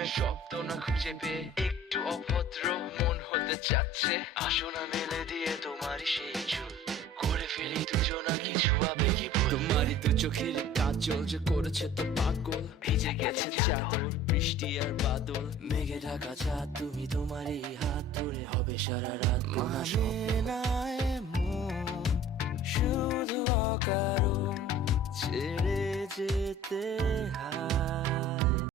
প্রেমের শব্দ না খুঁজে পেয়ে একটু অভদ্র মন হতে চাচ্ছে। আসো না মেলে দিয়ে তোমারই সেই চুল, করে ফেলি দুজনা কিছু আবেগী ভুল। তোমারই দু চোখের কাজল যে করেছে তো পাগল, ভিজে গেছে চাদর বৃষ্টি আর বাদল, মেঘে ঢাকা চাঁদ তুমি তোমারই হাত ধরে হবে সারা রাত। মানে না এমন শুধু অকারণ ছেড়ে যেতে হয়।